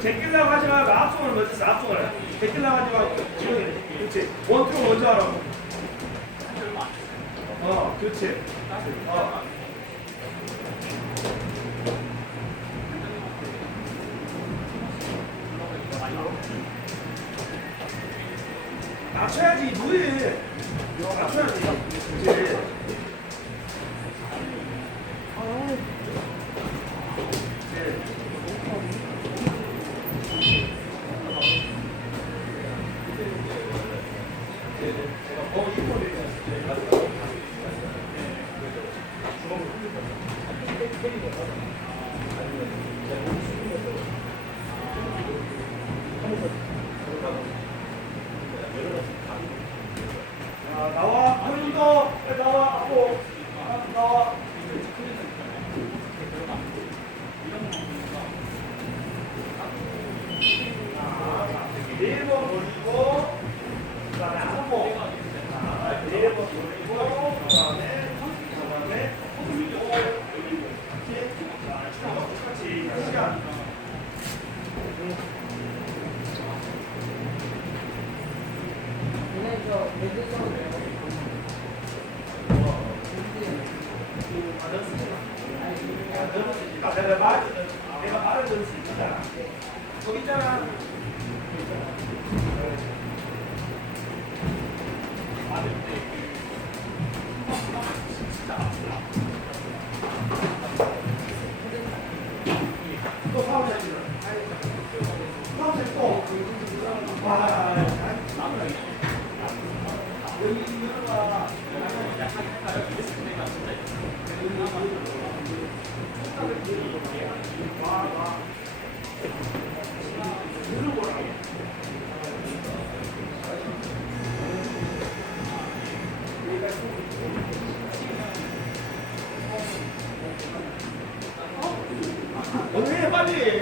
제끼려고 하지 말고 앞손을 먼저 써 앞손을 제끼려고 하지 말고. 그렇지. 원투 먼저 하라고. 어 그렇지. 어 나와 나와 하고 아, 나와 똑같이 시간 아, 내가 말 내가 말을 들을 수 있잖아 거기 있잖아 오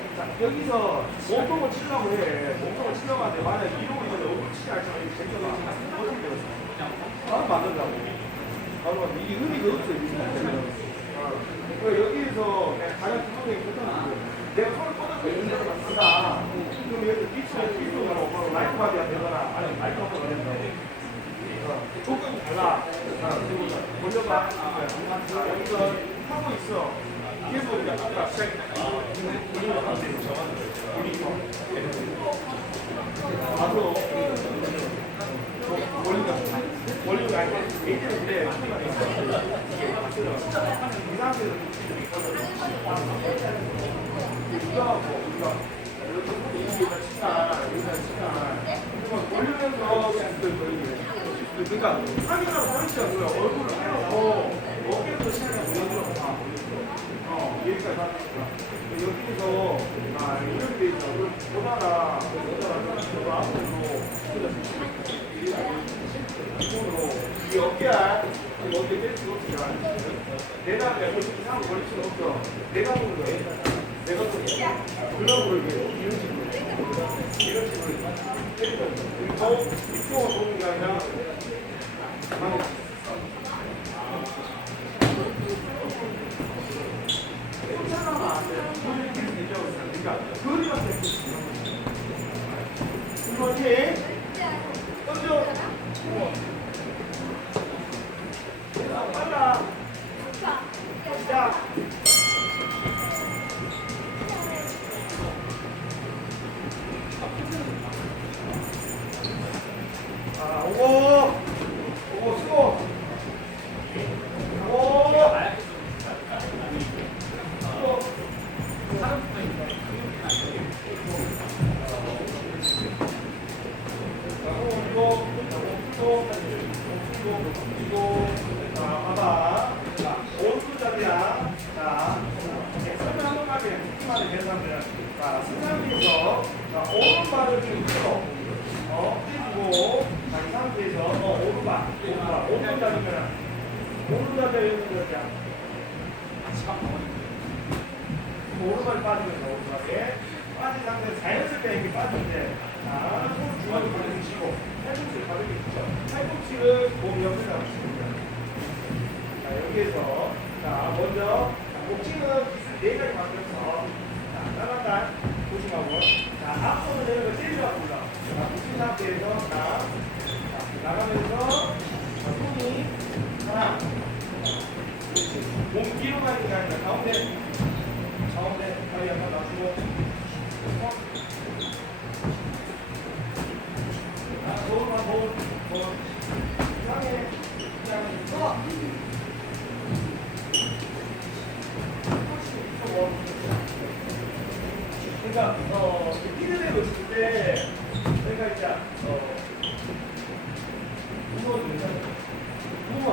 자, 여기서 몸통을 치려고 해. 몸통을 치려고 하는데 만약에 이러고 있는데 얼굴 치지 않잖아. 이렇게 제껴가. 어떻게 되겠어? 바로 만든다고. 바로 이게 의미가 없어. 어. 여기에서 가장 기본적인 패턴은 내가 손을 뻗어서 데로 간다. 그럼 여기 뒤치는 뒤쪽으로 바로 라이트 바디가 되거나 아니면 라이트 바디가 된다. 조 그리고 돌려봐. 자, 여기서 하고 있어. 계속 이제 아까 시작했다. 원리가 원리가 아니라 예전에 그래. 이 상태에서 이거 하고 이거 이렇게 여기다 치나 여기다 치나 돌리면서 그 돌리고 그러니까 확인하고 포인트가 뭐야? 얼굴을 빼놓고 어깨부터 시작해서 여기로 다 어, 여기까지 거야. 여기서 아 이렇게 돼 있어. 그럼 보다가 여자가 앞으로 손으로 이 어깨야 지금 어깨 뺄 수가 없지 내가 내가 이상한 걸릴 수가 없어. 내가 보는 거야. 내가 보는 거야. 글러브를 이렇게 이런 식으로 이런 식으로 때리는 거야. 그리고 이쪽으로 보는 게 아니라 Thank you. 오른발이 빠지면서 오른발에 빠진 상태에서 자연스럽게 이렇게 빠지는데 자, 손 중앙에 걸어주시고 팔꿈치를 가볍게 붙여. 팔꿈치를 몸 옆에 잡으십니다. 자, 여기에서 자, 먼저 자, 복싱은 기술 네 가지 만들어서 자, 따라다. 조심하고. 자, 앞손을 내는 걸 제일 좋아합니다. 자, 복싱 상태에서 자, 자, 그러니까 어 피드백을 칠때 그러니까 이제 어 우먼 괜찮아요. 우먼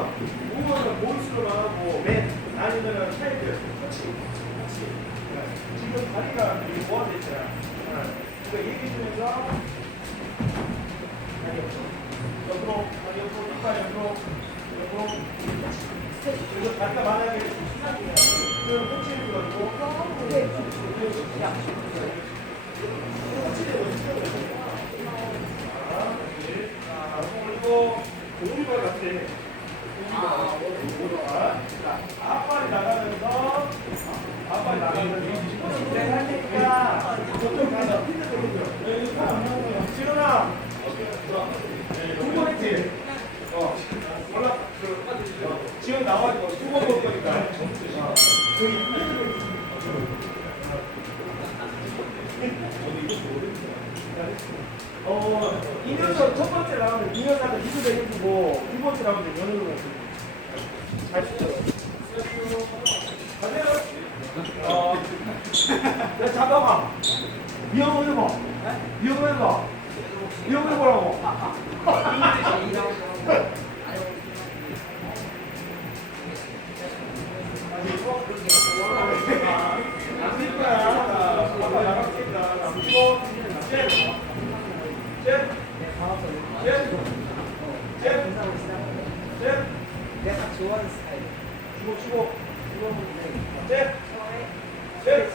우먼은 볼수로만 하고 맨 아니면은 차이드 그렇지 그렇지 지금 다리가 이게 모아져 있잖아. 어. 그러니까 얘기 중에서 다리 옆으로 옆으로 다리 옆으로 이빨 옆으로 옆으로 나가면서 앞발이 나가면서 내가 할 테니까 저쪽 가서 피드 돌리죠. 지훈아. 두번 했지? 어. 올라. 그, 어, 지훈 나와가지고 두번 볼 거니까. 어. 그 피드를 어, 이면서 첫 번째 라운드 기술대 해주고 두 번째 라운드 연으로 잘 쓰죠. 가세요. 어, 야, 잡아봐. 위험을 해봐. 위험을 해봐. 위험을 해보라고. 좋아하는 스타일. 주고, 주고, 이거 보면 셋, 처음에 셋,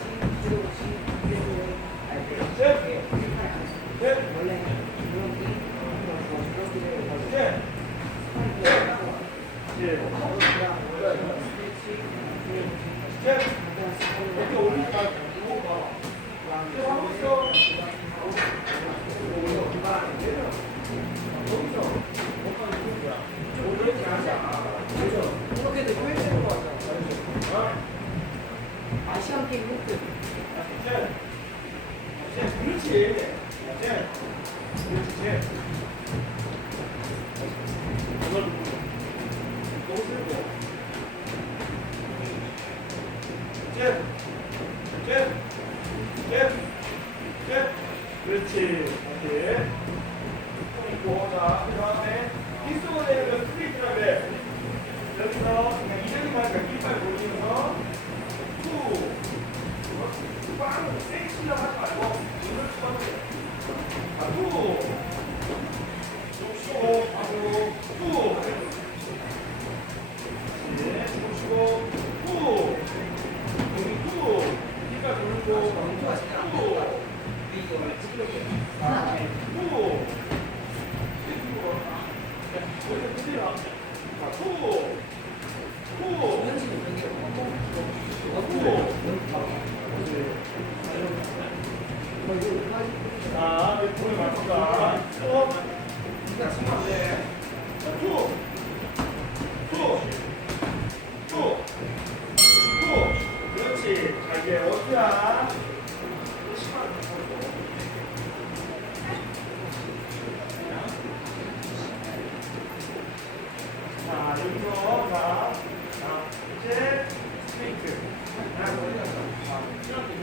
자, 여기서, 자, 자, 이제 스페이크.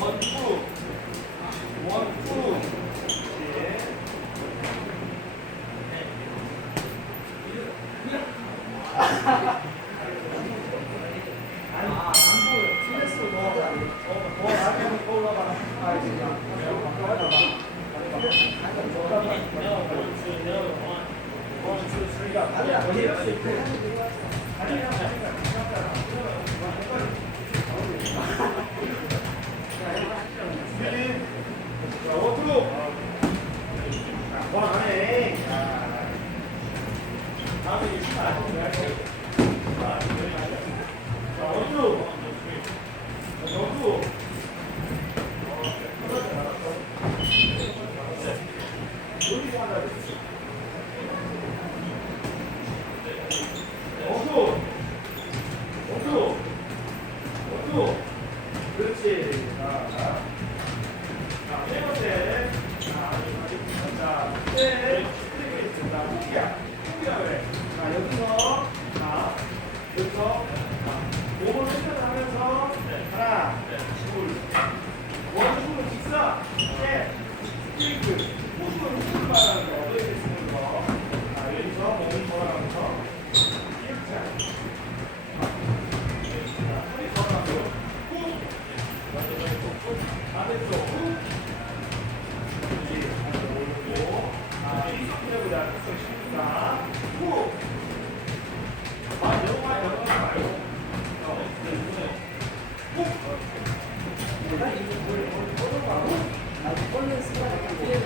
원투 원투 Yeah. 반대쪽 후. 아직 꼴는 습관이 뒤에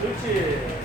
그렇지.